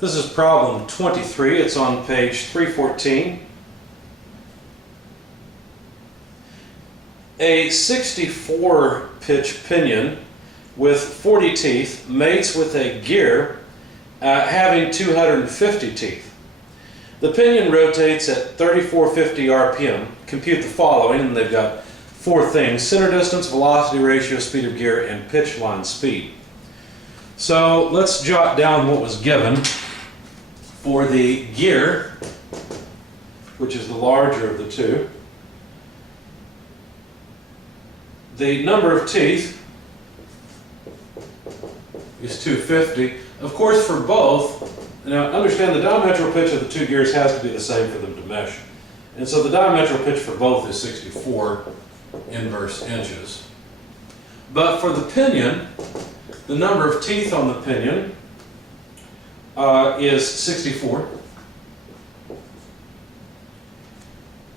This is problem 23. It's on page 314. A 64 pitch pinion with 40 teeth mates with a gear having 250 teeth. The pinion rotates at 3450 RPM. Compute the following, and they've got four things: center distance, velocity ratio, speed of gear, and pitch line speed. So let's jot down what was given for the gear, which is the larger of the two. The number of teeth is 250. Of course, for both, now understand the diametral pitch of the two gears has to be the same for them to mesh. And so the diametral pitch for both is 64 inverse inches. But for the pinion, the number of teeth on the pinion is 64.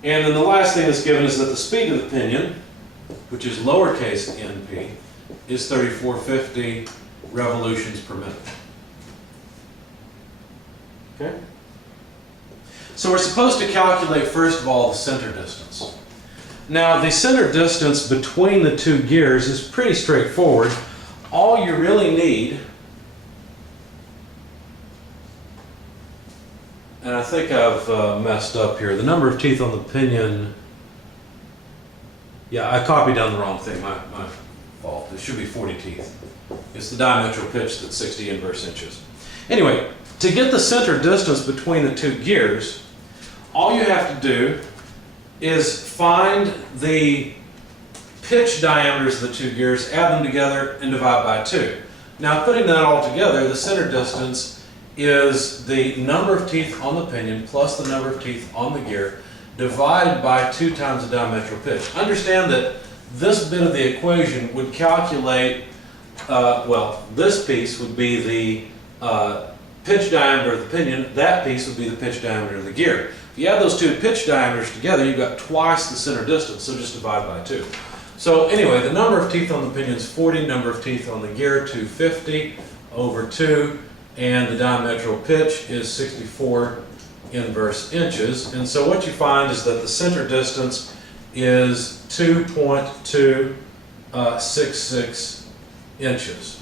And then the last thing that's given is that the speed of the pinion, which is lowercase np, is 3450 revolutions per minute. Okay? So we're supposed to calculate, first of all, the center distance. Now, the center distance between the two gears is pretty straightforward. All you really need, and I think I've messed up here, the number of teeth on the pinion, yeah, I copied down the wrong thing, my fault. It should be 40 teeth. It's the diametral pitch that's 60 inverse inches. Anyway, to get the center distance between the two gears, all you have to do is find the pitch diameters of the two gears, add them together, and divide by 2. Now, putting that all together, the center distance is the number of teeth on the pinion plus the number of teeth on the gear divided by 2 times the diametral pitch. Understand that this bit of the equation would calculate, well, this piece would be the pitch diameter of the pinion, that piece would be the pitch diameter of the gear. If you add those two pitch diameters together, you've got twice the center distance, so just divide by 2. So anyway, the number of teeth on the pinion is 40, number of teeth on the gear 250 over 2, and the diametral pitch is 64 inverse inches. And so what you find is that the center distance is 2.266 inches.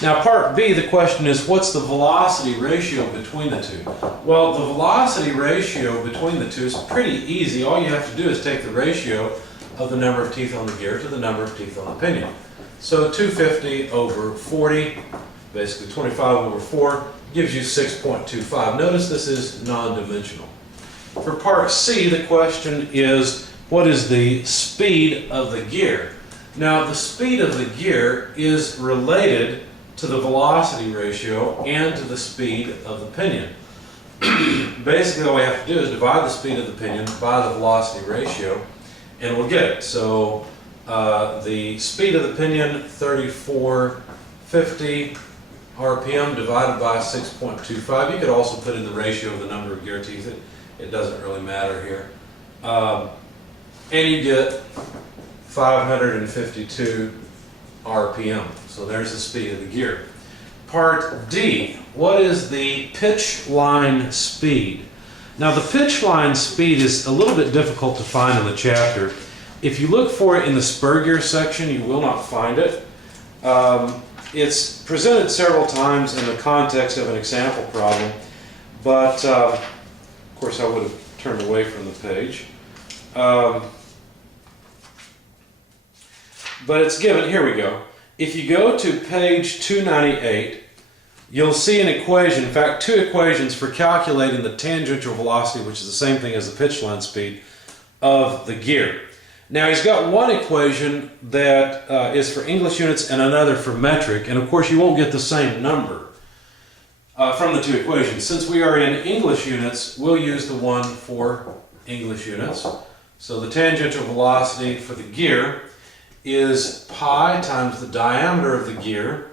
Now, part B, the question is, what's the velocity ratio between the two? Well, the velocity ratio between the two is pretty easy. All you have to do is take the ratio of the number of teeth on the gear to the number of teeth on the pinion. So 250 over 40, basically 25 over 4, gives you 6.25. Notice this is non-dimensional. For part C, the question is, what is the speed of the gear? Now, the speed of the gear is related to the velocity ratio and to the speed of the pinion. Basically, all we have to do is divide the speed of the pinion by the velocity ratio, and we'll get it. So the speed of the pinion, 3450 RPM divided by 6.25. You could also put in the ratio of the number of gear teeth. It doesn't really matter here. And you get 552 RPM. So there's the speed of the gear. Part D, what is the pitch line speed? Now, the pitch line speed is a little bit difficult to find in the chapter. If you look for it in the spur gear section, you will not find it. It's presented several times in the context of an example problem, but of course I would have turned away from the page. But it's given, here we go. If you go to page 298, you'll see an equation, in fact 2 equations for calculating the tangential velocity, which is the same thing as the pitch line speed, of the gear. Now, he's got one equation that is for English units and another for metric, and of course you won't get the same number from the 2 equations. Since we are in English units, we'll use the one for English units. So the tangential velocity for the gear is pi times the diameter of the gear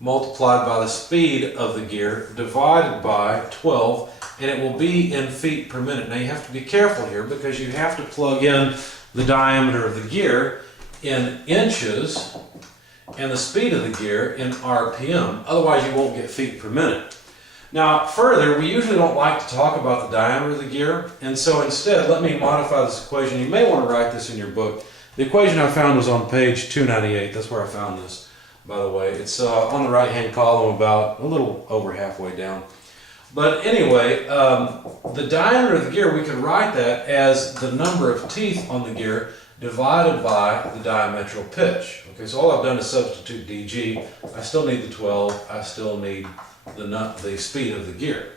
multiplied by the speed of the gear divided by 12, and it will be in feet per minute. Now, you have to be careful here because you have to plug in the diameter of the gear in inches and the speed of the gear in RPM. Otherwise, you won't get feet per minute. Now, further, we usually don't like to talk about the diameter of the gear, and so instead, let me modify this equation. You may want to write this in your book. The equation I found was on page 298. That's where I found this, by the way. It's on the right-hand column, about a little over halfway down. But anyway, the diameter of the gear, we could write that as the number of teeth on the gear divided by the diametral pitch. Okay, so all I've done is substitute dg. I still need the 12. I still need the speed of the gear.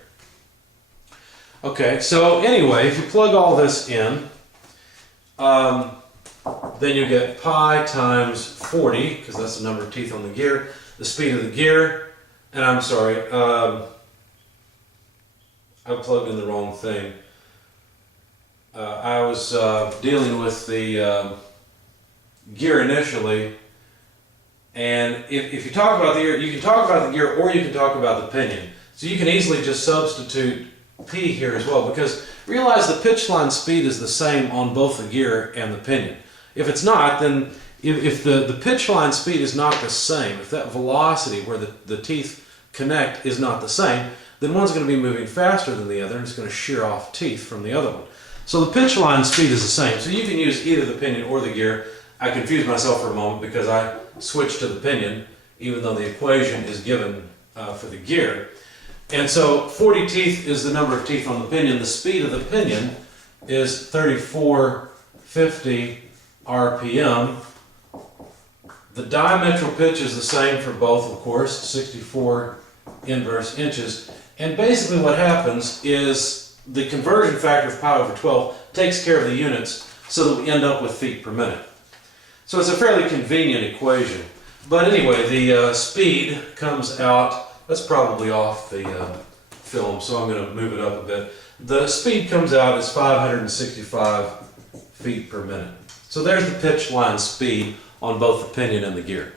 Okay, so anyway, if you plug all this in, then you get pi times 40, because that's the number of teeth on the gear, the speed of the gear, and I'm sorry, I plugged in the wrong thing. I was dealing with the gear initially, and if you talk about the gear, you can talk about the gear or you can talk about the pinion. So you can easily just substitute P here as well, because realize the pitch line speed is the same on both the gear and the pinion. If it's not, then if the pitch line speed is not the same, if that velocity where the teeth connect is not the same, then one's going to be moving faster than the other and it's going to shear off teeth from the other one. So the pitch line speed is the same. So you can use either the pinion or the gear. I confused myself for a moment because I switched to the pinion, even though the equation is given for the gear. And so 40 teeth is the number of teeth on the pinion. The speed of the pinion is 3450 RPM. The diametral pitch is the same for both, of course, 64 inverse inches. And basically what happens is the conversion factor of pi over 12 takes care of the units so that we end up with feet per minute. So it's a fairly convenient equation. But anyway, the speed comes out, that's probably off the film, so I'm going to move it up a bit. The speed comes out as 565 feet per minute. So there's the pitch line speed on both the pinion and the gear.